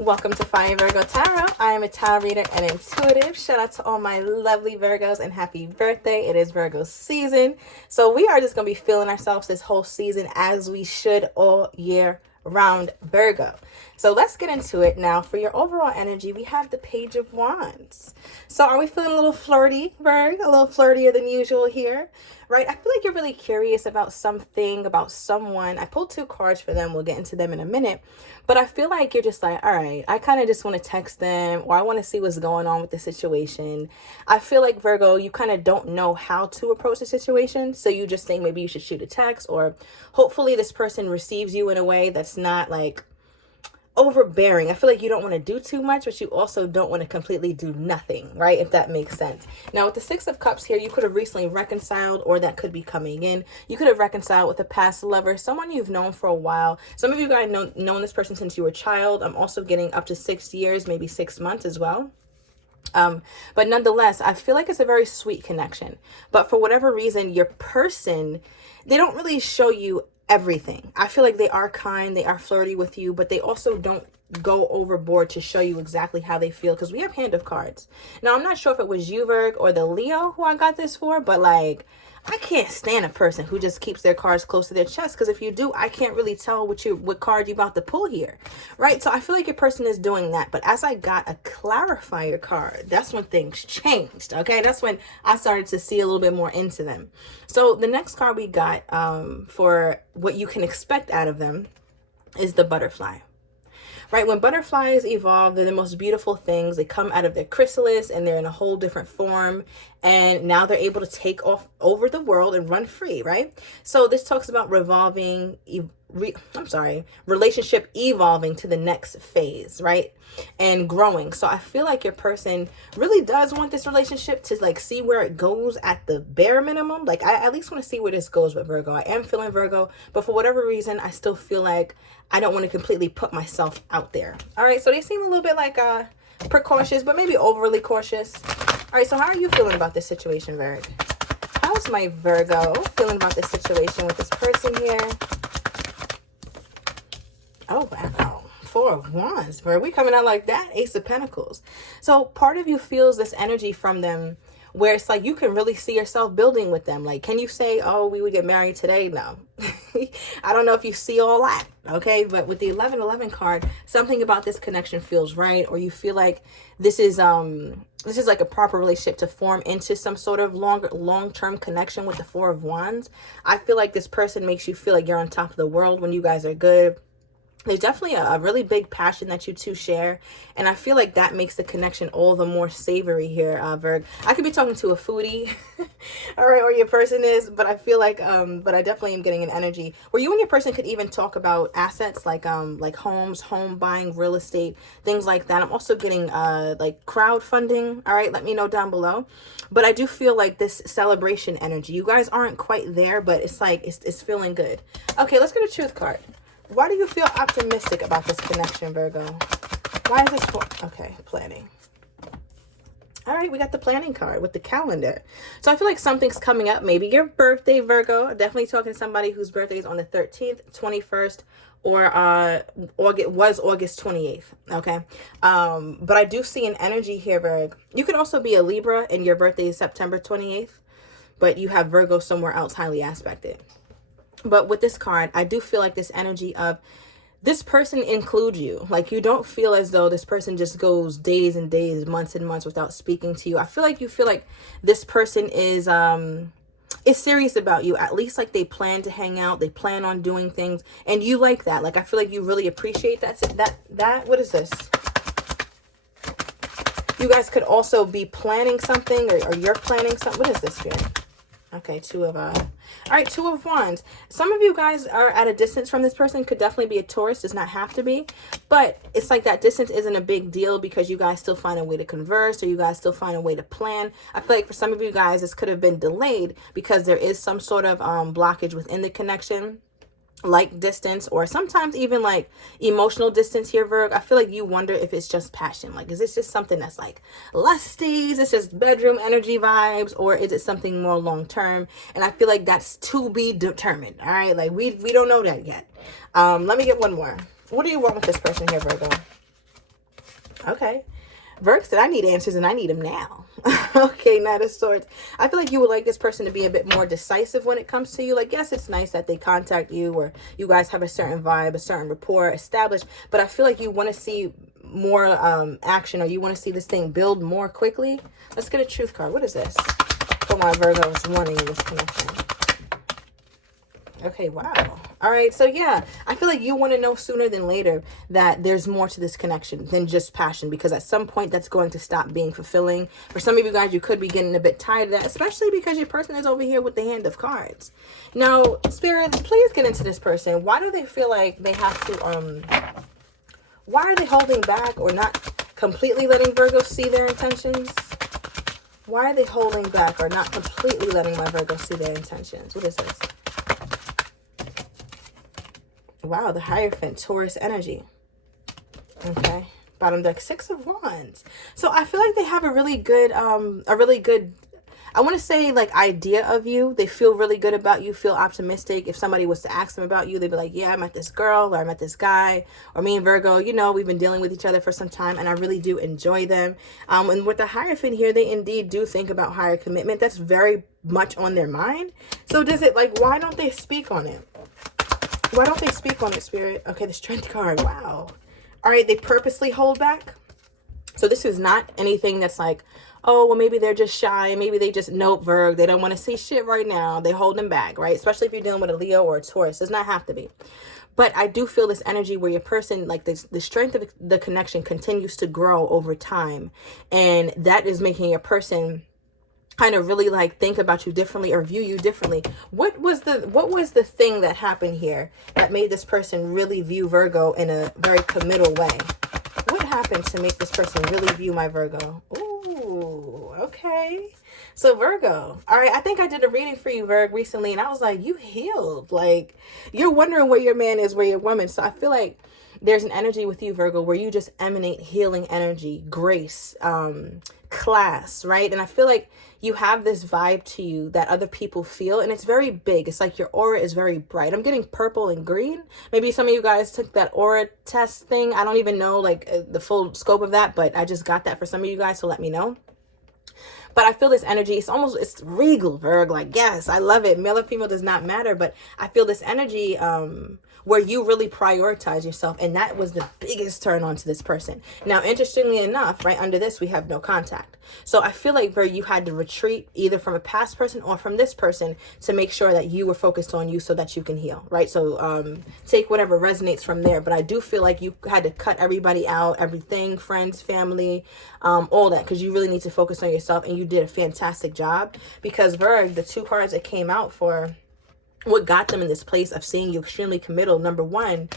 Welcome to Fire Virgo Tarot. I am a tarot reader and intuitive. Shout out to all my lovely Virgos and happy birthday. It is Virgo season. So we are just going to be feeling ourselves this whole season as we should all year round, Virgo. So let's get into it now. For your overall energy, we have the Page of Wands. So are we feeling a little flirty, Virg? A little flirtier than usual here, right? I feel like you're really curious about something, about someone. I pulled two cards for them. We'll get into them in a minute. But I feel like you're just like, all right, I kind of just want to text them, or I want to see what's going on with the situation. I feel like, Virgo, you kind of don't know how to approach the situation. So you just think maybe you should shoot a text, or hopefully this person receives you in a way that's not like overbearing. I feel like you don't want to do too much, but you also don't want to completely do nothing, right? If that makes sense. Now, with the Six of Cups here, you could have recently reconciled, or that could be coming in. You could have reconciled with a past lover, someone you've known for a while. Some of you guys known this person since you were a child. I'm also getting up to 6 years, maybe 6 months as well. But nonetheless, I feel like it's a very sweet connection. But for whatever reason, your person, they don't really show you everything. I feel like they are kind, they are flirty with you, but they also don't go overboard to show you exactly how they feel, because we have Hand of Cards. Now, I'm not sure if it was you, Virg, or the Leo who I got this for, but like, I can't stand a person who just keeps their cards close to their chest, because if you do, I can't really tell what card you about to pull here, right? So I feel like your person is doing that. But as I got a clarifier card, that's when things changed, okay? That's when I started to see a little bit more into them. So the next card we got for what you can expect out of them is the Butterfly. Right, when butterflies evolve, they're the most beautiful things. They come out of their chrysalis and they're in a whole different form. And now they're able to take off over the world and run free, right? So this talks about relationship evolving to the next phase, right? And growing. So I feel like your person really does want this relationship to like see where it goes at the bare minimum. Like I at least want to see where this goes with Virgo. I am feeling Virgo, but for whatever reason, I still feel like I don't want to completely put myself out there. All right, so they seem a little bit like precautious, but maybe overly cautious. All right, so how are you feeling about this situation, Virg? How's my Virgo feeling about this situation with this person here? Oh, wow. Four of Wands, Virg. We coming out like that. Ace of Pentacles. So part of you feels this energy from them where it's like you can really see yourself building with them. Like, can you say, oh, we would get married today? No. I don't know if you see all that, okay? But with the 1111 card, something about this connection feels right, or you feel like this is like a proper relationship to form into some sort of long-term connection with the Four of Wands. I feel like this person makes you feel like you're on top of the world when you guys are good. There's definitely a really big passion that you two share. And I feel like that makes the connection all the more savory here, Virg. I could be talking to a foodie, all right, or your person is, but I feel like, but I definitely am getting an energy where you and your person could even talk about assets like homes, home buying, real estate, things like that. I'm also getting like crowdfunding, all right, let me know down below. But I do feel like this celebration energy, you guys aren't quite there, but it's like, it's feeling good. Okay, let's get a truth card. Why do you feel optimistic about this connection, Virgo? Why is this for? Okay, planning. All right, we got the planning card with the calendar. So I feel like something's coming up. Maybe your birthday, Virgo. Definitely talking to somebody whose birthday is on the 13th, 21st, or August 28th, okay? But I do see an energy here, Virgo. You could also be a Libra and your birthday is September 28th, but you have Virgo somewhere else highly aspected. But with this card, I do feel like this energy of this person includes you. Like you don't feel as though this person just goes days and days, months and months without speaking to you. I feel like you feel like this person is serious about you. At least like they plan to hang out. They plan on doing things. And you like that. Like I feel like you really appreciate that. What is this? You guys could also be planning something or you're planning something. What is this here? Okay, all right, Two of Wands. Some of you guys are at a distance from this person. Could definitely be a Taurus, does not have to be. But it's like that distance isn't a big deal because you guys still find a way to converse or you guys still find a way to plan. I feel like for some of you guys, this could have been delayed because there is some sort of blockage within the connection. Like distance or sometimes even like emotional distance here, Virg. I feel like you wonder if it's just passion. Like, is this just something that's like lusty? Is this just bedroom energy vibes? Or is it something more long term? And I feel like that's to be determined. All right. Like we don't know that yet. Let me get one more. What do you want with this person here, Virgo? Okay. Virgo said, I need answers and I need them now. Okay, Knight of Swords. I feel like you would like this person to be a bit more decisive when it comes to you. Like, yes, it's nice that they contact you or you guys have a certain vibe, a certain rapport established. But I feel like you want to see more action, or you want to see this thing build more quickly. Let's get a truth card. What is this? For my Virgos wanting this connection. Okay, wow. All right, so yeah, I feel like you want to know sooner than later that there's more to this connection than just passion, because at some point that's going to stop being fulfilling. For some of you guys, you could be getting a bit tired of that, especially because your person is over here with the Hand of Cards. Now, Spirit, please get into this person. Why do they feel like they have to, why are they holding back or not completely letting Virgo see their intentions? Why are they holding back or not completely letting my Virgo see their intentions? What is this? Wow, the Hierophant, Taurus energy. Okay. Bottom deck, Six of Wands. So I feel like they have a really good, I want to say like idea of you. They feel really good about you, feel optimistic. If somebody was to ask them about you, they'd be like, yeah, I met this girl, or I met this guy, or me and Virgo, you know, we've been dealing with each other for some time and I really do enjoy them. And with the Hierophant here, they indeed do think about higher commitment. That's very much on their mind. So does it, like, why don't they speak on it? Why don't they speak on it, Spirit? Okay, the Strength card. Wow. All right, they purposely hold back. So this is not anything that's like, oh, well, maybe they're just shy. Maybe they just, nope, Virg, they don't want to say shit right now. They hold them back, right? Especially if you're dealing with a Leo or a Taurus. It does not have to be. But I do feel this energy where your person, like the strength of the connection continues to grow over time. And that is making your person kind of really like think about you differently or view you differently. What was the thing that happened here that made this person really view Virgo in a very committal way? What happened to make this person really view my Virgo? Ooh, okay. So Virgo, all right, I think I did a reading for you, Virg, recently, and I was like, you healed. Like, you're wondering where your man is, where your woman. So I feel like there's an energy with you, Virgo, where you just emanate healing energy, grace, class, right? And I feel like you have this vibe to you that other people feel, and it's very big. It's like your aura is very bright. I'm getting purple and green. Maybe some of you guys took that aura test thing. I don't even know like the full scope of that, but I just got that for some of you guys, so let me know. But I feel this energy, it's regal, Virg. Like, yes, I love it. Male or female does not matter, but I feel this energy where you really prioritize yourself. And that was the biggest turn on to this person. Now, interestingly enough, right under this, we have no contact. So I feel like, Virg, you had to retreat either from a past person or from this person to make sure that you were focused on you so that you can heal, right? So take whatever resonates from there. But I do feel like you had to cut everybody out, everything, friends, family, all that, because you really need to focus on yourself. And you did a fantastic job, because Virg, the two cards that came out for what got them in this place of seeing you extremely committal. Number one,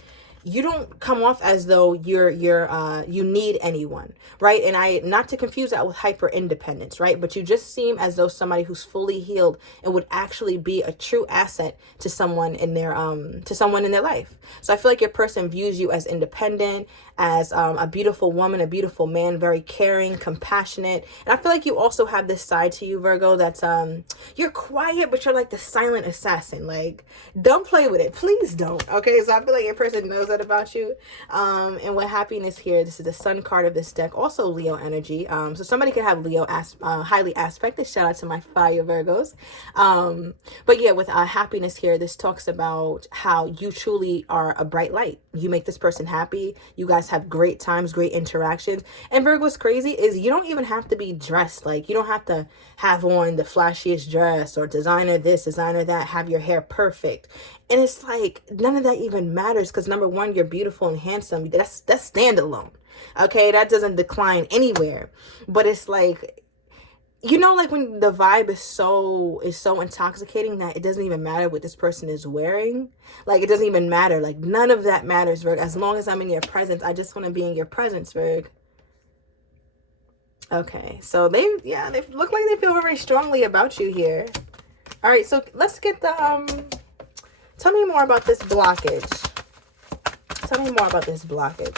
you don't come off as though you need anyone, right? And I, not to confuse that with hyper independence, right? But you just seem as though somebody who's fully healed and would actually be a true asset to someone in their life. So I feel like your person views you as independent, as a beautiful woman, a beautiful man, very caring, compassionate. And I feel like you also have this side to you, Virgo, that's you're quiet, but you're like the silent assassin. Like, don't play with it, please don't. Okay, so I feel like your person knows that about you. And with happiness here, this is the Sun card of this deck, also Leo energy. So somebody could have Leo highly aspected. Shout out to my fire Virgos. But yeah, with happiness here, this talks about how you truly are a bright light. You make this person happy. You guys have great times, great interactions. And Virgo's crazy is you don't even have to be dressed. Like, you don't have to have on the flashiest dress or designer this, designer that, have your hair perfect. And it's like, none of that even matters, because number one, you're beautiful and handsome. That's standalone. Okay, that doesn't decline anywhere. But it's like, you know, like when the vibe is so intoxicating that it doesn't even matter what this person is wearing. Like, it doesn't even matter. Like, none of that matters, Virg. As long as I'm in your presence, I just want to be in your presence, Virg. Okay, so they look like they feel very strongly about you here. All right, so let's get the tell me more about this blockage. Tell me more about this blockage.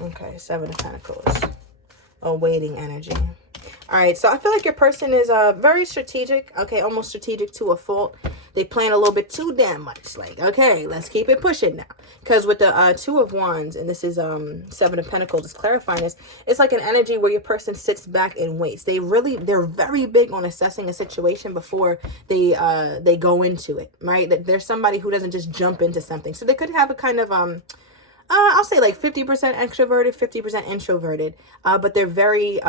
Okay, Seven of Pentacles. Awaiting energy. All right, so I feel like your person is very strategic. Okay, almost strategic to a fault. they playing a little bit too damn much. Like, okay, let's keep it pushing now. Because with the Two of Wands, and this is Seven of Pentacles, is clarifying this. It's like an energy where your person sits back and waits. They're very big on assessing a situation before they go into it, right? That there's somebody who doesn't just jump into something. So they could have a kind of I'll say like 50% extroverted, 50% introverted, but they're very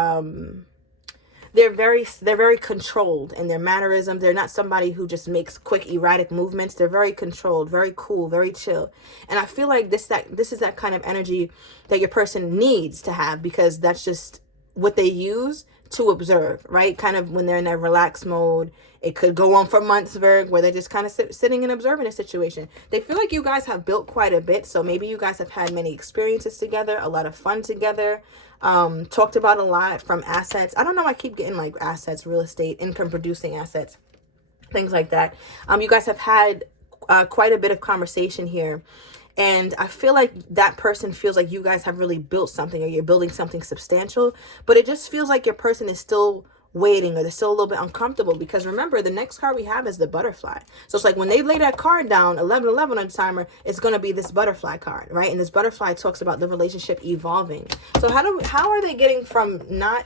controlled in their mannerism. They're not somebody who just makes quick erratic movements. They're very controlled, very cool, very chill. And I feel like this is that kind of energy that your person needs to have, because that's just what they use to observe, right? Kind of when they're in that relaxed mode. It could go on for months, Virg, where they're just kind of sitting and observing a situation. They feel like you guys have built quite a bit. So maybe you guys have had many experiences together, a lot of fun together, talked about a lot from assets. I don't know. I keep getting like assets, real estate, income producing assets, things like that. You guys have had quite a bit of conversation here. And I feel like that person feels like you guys have really built something, or you're building something substantial. But it just feels like your person is still waiting, or they're still a little bit uncomfortable, because remember, the next card we have is the butterfly. So it's like when they lay that card down, 1111 on the timer, it's going to be this butterfly card, right? And this butterfly talks about the relationship evolving. So how are they getting from not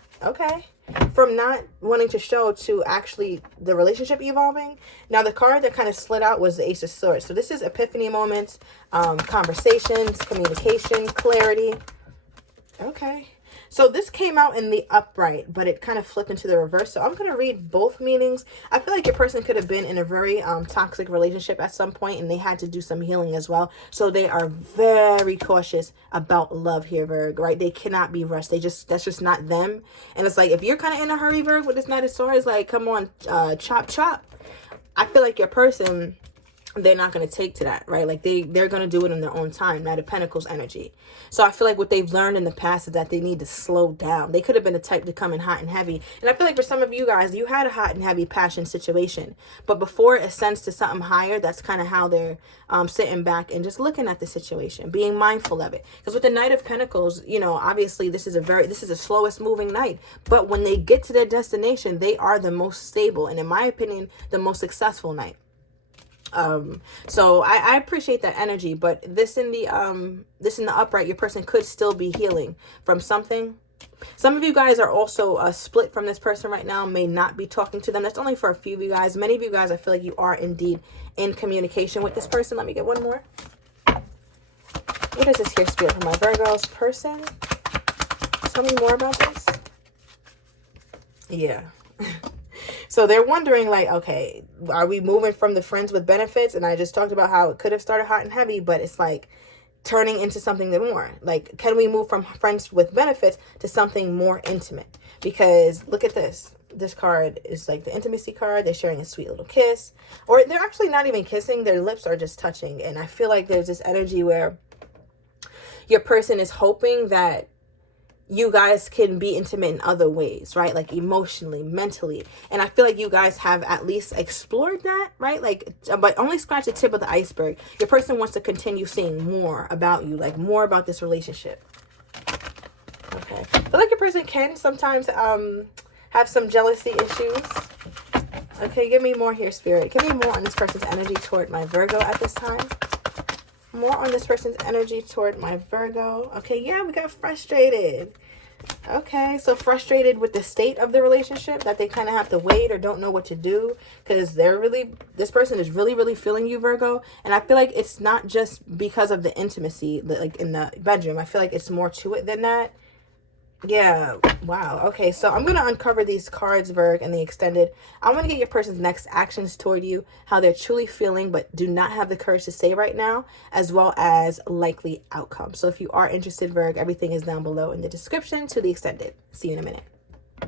wanting to show to actually the relationship evolving? Now the card that kind of slid out was the Ace of Swords. So this is epiphany moments, conversations, communication, clarity. Okay. So this came out in the upright, but it kind of flipped into the reverse. So I'm going to read both meanings. I feel like your person could have been in a very toxic relationship at some point, and they had to do some healing as well. So they are very cautious about love here, Virg, right? They cannot be rushed. That's just not them. And it's like, if you're kind of in a hurry, Virg, with this Knight of Swords, like, come on, chop, chop. I feel like your person, they're not going to take to that, right? Like they're going to do it in their own time. Knight of Pentacles energy. So I feel like what they've learned in the past is that they need to slow down. They could have been the type to come in hot and heavy. And I feel like for some of you guys, you had a hot and heavy passion situation, but before it ascends to something higher, that's kind of how they're sitting back and just looking at the situation, being mindful of it. Because with the Knight of Pentacles, you know, obviously this is the slowest moving knight, but when they get to their destination, they are the most stable, and in my opinion, the most successful knight. So I appreciate that energy, but this in the upright, your person could still be healing from something. Some of you guys are also split from this person right now, may not be talking to them. That's only for a few of you guys. Many of you guys, I feel like you are indeed in communication with this person. Let me get one more. What is this here, Spirit, for my Virgos person? Tell me more about this. Yeah. So they're wondering, like, okay, are we moving from the friends with benefits? And I just talked about how it could have started hot and heavy, but it's like turning into something more. Like, can we move from friends with benefits to something more intimate? Because look at this. This card is like the intimacy card. They're sharing a sweet little kiss. Or they're actually not even kissing. Their lips are just touching. And I feel like there's this energy where your person is hoping that you guys can be intimate in other ways, right? Like emotionally, mentally. And I feel like you guys have at least explored that, right? Like, but only scratch the tip of the iceberg. Your person wants to continue seeing more about you, like more about this relationship. Okay. I feel like your person can sometimes have some jealousy issues. Okay, give me more here, Spirit. Give me more on this person's energy toward my Virgo at this time. More on this person's energy toward my Virgo. Okay, yeah, we got frustrated. Okay, so frustrated with the state of the relationship, that they kind of have to wait or don't know what to do, because this person is really feeling you, Virgo. And I feel like it's not just because of the intimacy, like in the bedroom. I feel like it's more to it than that. Yeah, wow. Okay, so I'm going to uncover these cards, Virg, and the extended. I want to get your person's next actions toward you, how they're truly feeling but do not have the courage to say right now, as well as likely outcomes. So if you are interested, Virg, everything is down below in the description to the extended. See you in a minute.